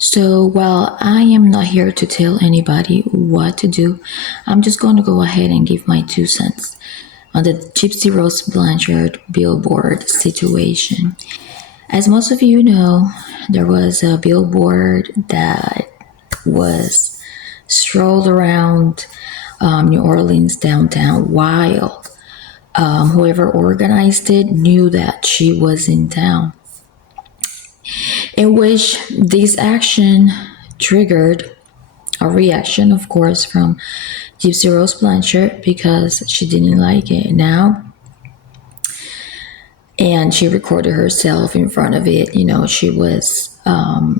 So while I am not here to tell anybody what to do, I'm just going to go ahead and give my 2 cents on the Gypsy Rose Blanchard billboard situation. As most of you know, there was a billboard that was strolled around New Orleans downtown while whoever organized it knew that she was in town, in which this action triggered a reaction, of course, from Gypsy Rose Blanchard because she didn't like it now. And she recorded herself in front of it. She was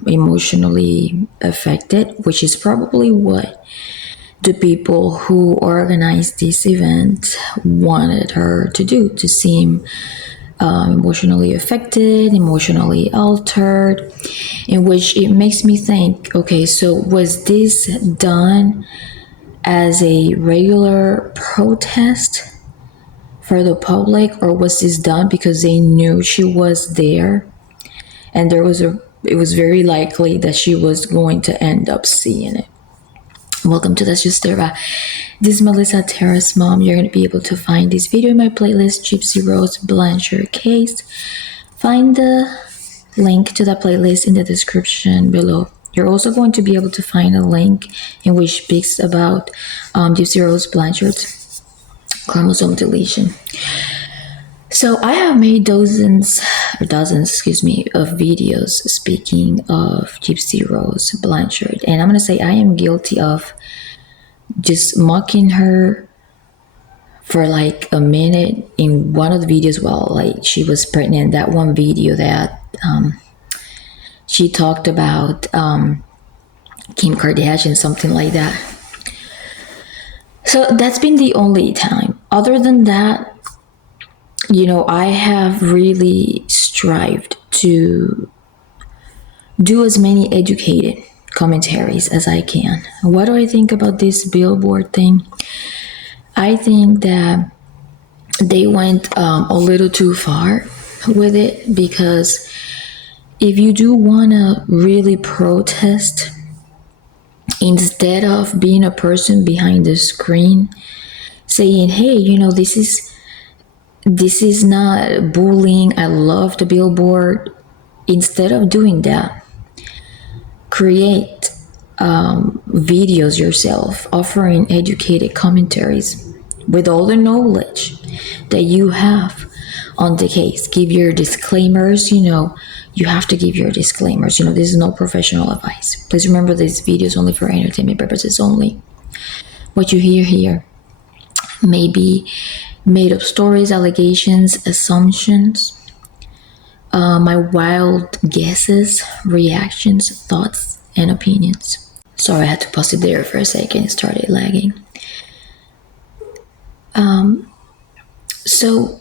emotionally affected, which is probably what the people who organized this event wanted her to do, to seem emotionally affected, emotionally altered, in which it makes me think, okay, so was this done as a regular protest for the public, or was this done because they knew she was there and it was very likely that she was going to end up seeing it? Welcome to That's Just Terra. This is Melissa, Terra's mom. You're going to be able to find this video in my playlist, Gypsy Rose Blanchard case. Find the link to that playlist in the description below. You're also going to be able to find a link in which speaks about Gypsy Rose Blanchard's chromosome deletion. So I have made dozens, of videos speaking of Gypsy Rose Blanchard. And I'm going to say I am guilty of just mocking her for like a minute in one of the videos while like she was pregnant. That one video that she talked about Kim Kardashian, something like that. So that's been the only time. Other than that, I have really strived to do as many educated commentaries as I can. What do I think about this billboard thing? I think that they went a little too far with it, because if you do want to really protest, instead of being a person behind the screen saying, hey, this is not bullying, I love the billboard. Instead of doing that, create videos yourself offering educated commentaries with all the knowledge that you have on the case. Give your disclaimers. You have to give your disclaimers. This is no professional advice. Please remember this video is only for entertainment purposes only. What you hear here may be made up stories, allegations, assumptions, my wild guesses, reactions, thoughts, and opinions. Sorry, I had to pause it there for a second. It started lagging. So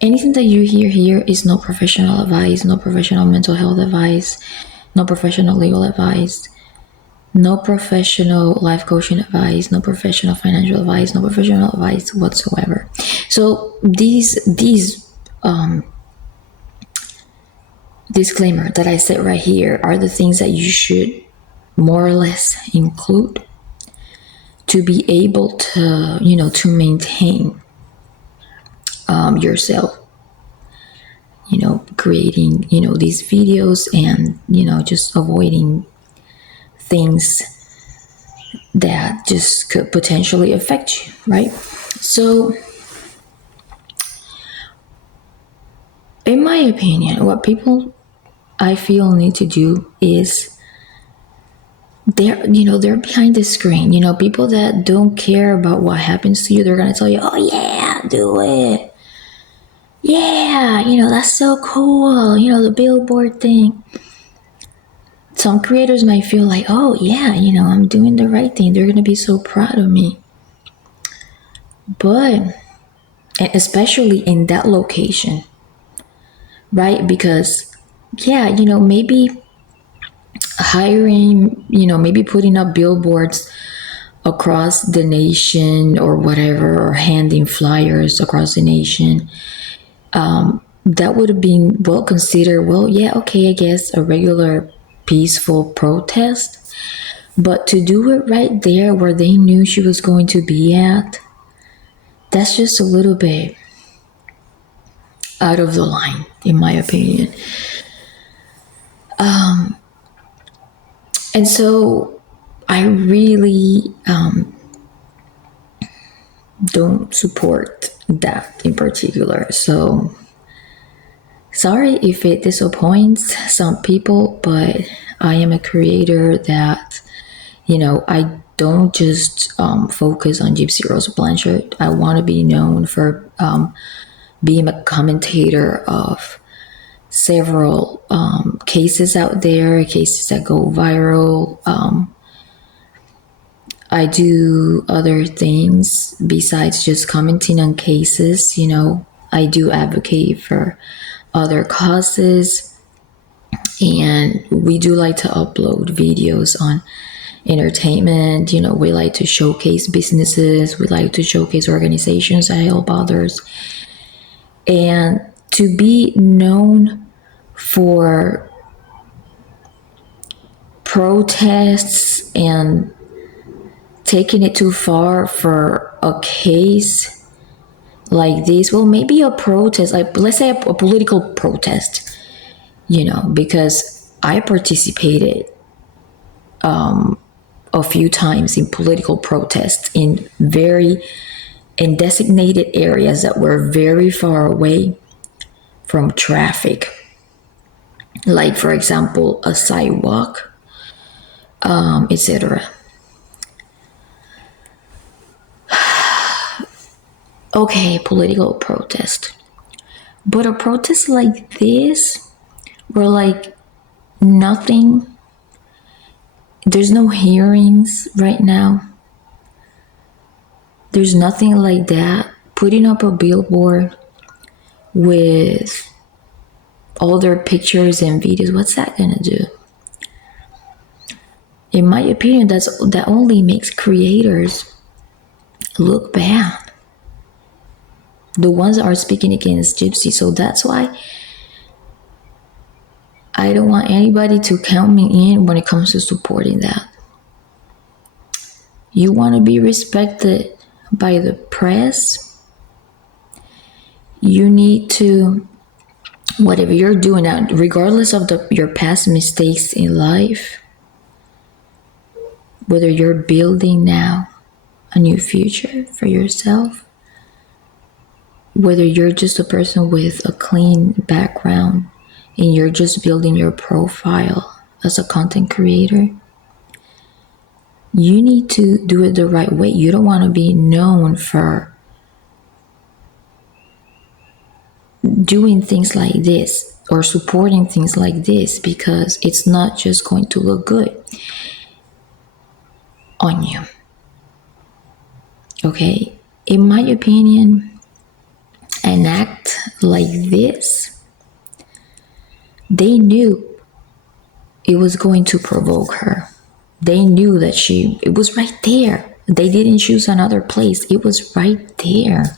anything that you hear here is no professional advice, no professional mental health advice, no professional legal advice, no professional life coaching advice, no professional financial advice, no professional advice whatsoever. So these disclaimer that I said right here are the things that you should more or less include to be able to, to maintain yourself, creating, these videos and, just avoiding things that just could potentially affect you, right? So in my opinion, what people I feel need to do is they're behind the screen. People that don't care about what happens to you, they're gonna tell you, oh yeah, do it. Yeah, that's so cool. The billboard thing. Some creators might feel like, oh yeah, I'm doing the right thing. They're gonna be so proud of me. But, and especially in that location, right? Because, yeah, maybe hiring, maybe putting up billboards across the nation or whatever, or handing flyers across the nation, that would have been well considered. Well, yeah, okay, I guess a regular peaceful protest. But to do it right there where they knew she was going to be at, that's just a little bit out of the line, in my opinion. And so I really don't support that in particular. So sorry if it disappoints some people, but I am a creator that, I don't just focus on Gypsy Rose Blanchard. I want to be known for being a commentator of several cases out there, cases that go viral. I do other things besides just commenting on cases. I do advocate for other causes, and we do like to upload videos on entertainment. We like to showcase businesses, we like to showcase organizations that help others. And to be known for protests and taking it too far for a case like this, well, maybe a protest, like let's say a political protest, because I participated a few times in political protests in designated areas that were very far away from traffic. Like, for example, a sidewalk, etc. Okay, political protest. But a protest like this, where like nothing, there's no hearings right now. There's nothing like that. Putting up a billboard with all their pictures and videos, what's that gonna do? In my opinion, that only makes creators look bad. The ones that are speaking against Gypsy. So that's why I don't want anybody to count me in when it comes to supporting that. You want to be respected by the press, you need to, whatever you're doing now, regardless of your past mistakes in life, whether you're building now a new future for yourself, whether you're just a person with a clean background and you're just building your profile as a content creator, you need to do it the right way. You don't want to be known for doing things like this or supporting things like this, because it's not just going to look good on you. Okay? In my opinion, an act like this, they knew it was going to provoke her. They knew that it was right there. They didn't choose another place. It was right there.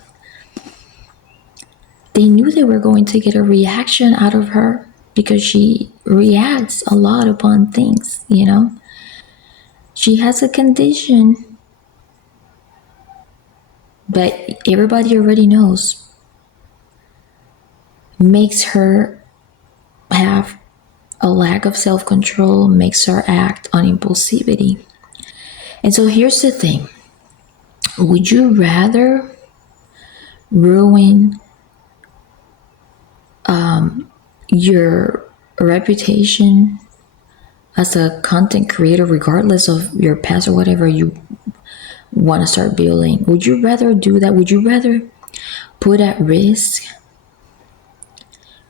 They knew they were going to get a reaction out of her because she reacts a lot upon things, She has a condition, but everybody already knows, makes her have a lack of self-control, makes her act on impulsivity. And so here's the thing. Would you rather ruin your reputation as a content creator, regardless of your past or whatever you want to start building? Would you rather do that? Would you rather put at risk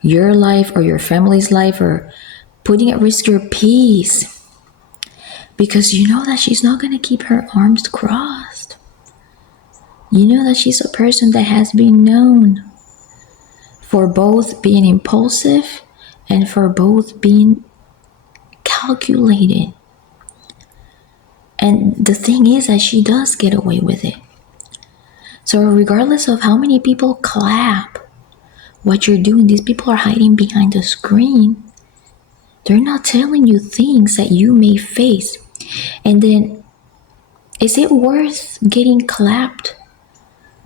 your life or your family's life, or putting at risk your peace, because you know that she's not going to keep her arms crossed? You know that she's a person that has been known for both being impulsive and for both being calculated. And the thing is that she does get away with it. So regardless of how many people clap what you're doing, these people are hiding behind the screen They're not telling you things that you may face. And then, is it worth getting clapped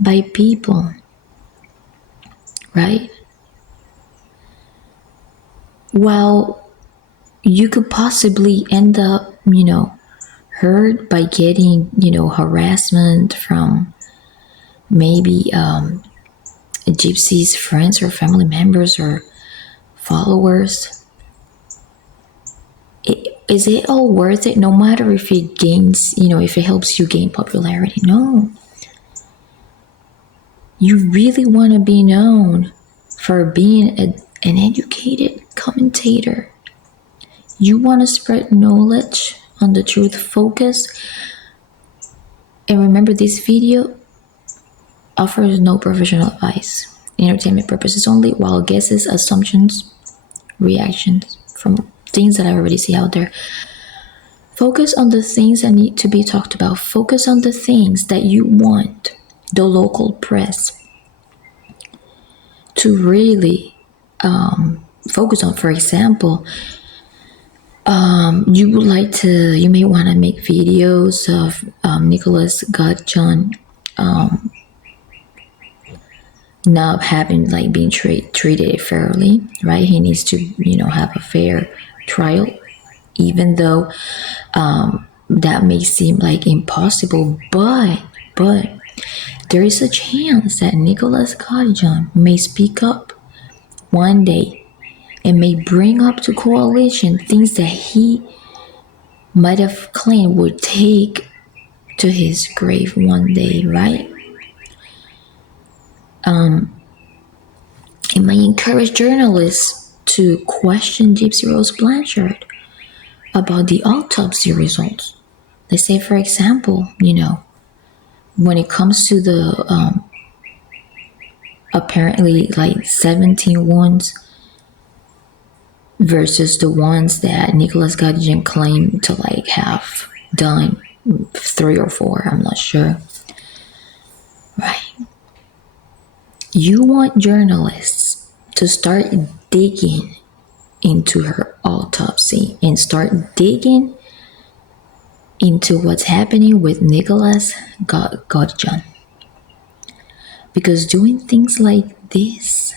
by people, right? While you could possibly end up, hurt by getting, harassment from maybe Gypsy's friends or family members or followers. Is it all worth it? No matter if it gains, if it helps you gain popularity. No. You really want to be known for being an educated commentator. You want to spread knowledge on the truth. Focus. And remember, this video offers no professional advice. Entertainment purposes only, while guesses, assumptions, reactions from things that I already see out there. Focus on the things that need to be talked about. Focus on the things that you want the local press to really focus on. For example, you may want to make videos of Nicholas Godejohn not having being treated fairly, right? He needs to have a fair trial, even though that may seem like impossible, but there is a chance that Nicholas Godejohn may speak up one day and may bring up to coalition things that he might have claimed would take to his grave one day, right? It may encourage journalists to question Gypsy Rose Blanchard about the autopsy results. Let's say, for example, when it comes to the apparently 17 wounds versus the ones that Nicholas Godejohn claimed to have done, 3 or 4, I'm not sure. Right. You want journalists to start digging into her autopsy and start digging into what's happening with Nicholas Godejohn. Because doing things like this,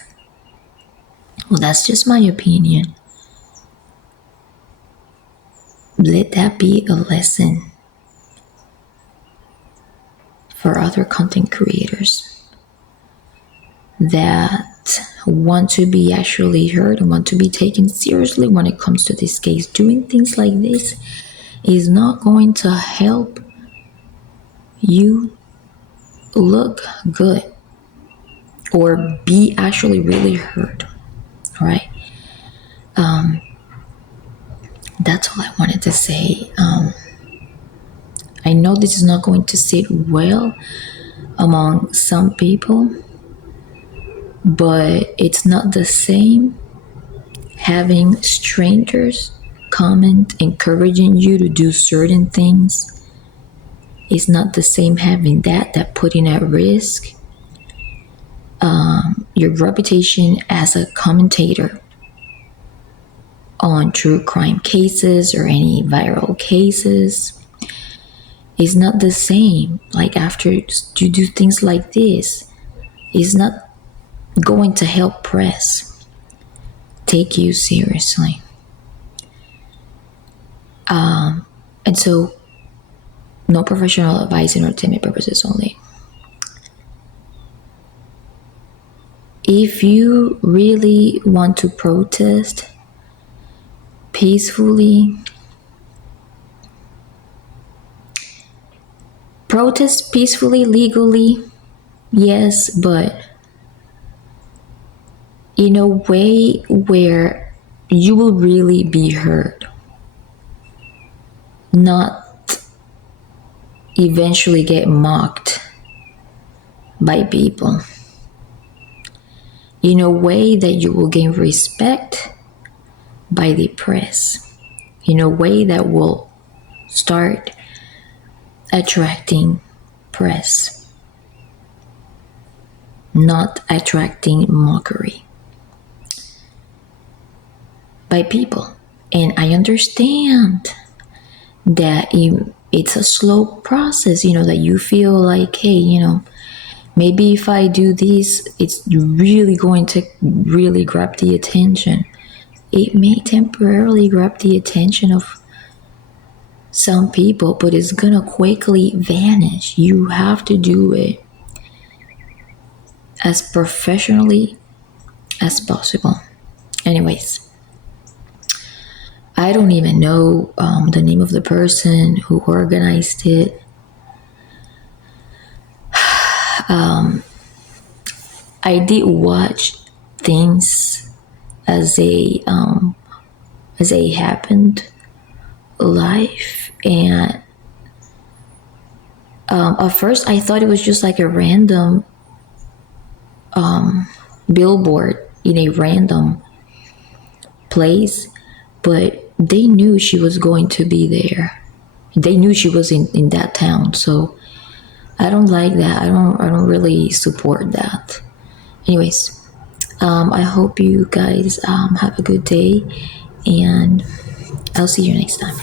well, that's just my opinion. Let that be a lesson for other content creators that want to be actually heard and want to be taken seriously when it comes to this case. Doing things like this is not going to help you look good or be actually really heard, all right? That's all I wanted to say. I know this is not going to sit well among some people, but it's not the same having strangers comment encouraging you to do certain things. It's not the same having that putting at risk your reputation as a commentator on true crime cases or any viral cases. Is not the same. After you do things like this, it's not going to help press take you seriously. And so, no professional advice, entertainment purposes only. If you really want to protest peacefully, protest peacefully, legally, yes, but in a way where you will really be heard, not eventually get mocked by people. In a way that you will gain respect by the press. In a way that will start attracting press, not attracting mockery by people. And I understand that it's a slow process, that you feel like, hey, maybe if I do this, it's really going to really grab the attention. It may temporarily grab the attention of some people, but it's gonna quickly vanish. You have to do it as professionally as possible. Anyways, I don't even know the name of the person who organized it. I did watch things as they happened live, and at first I thought it was just like a random billboard in a random place, but they knew she was going to be there. They knew she was in that town, so I don't like that. I don't really support that. Anyways, I hope you guys have a good day, and I'll see you next time.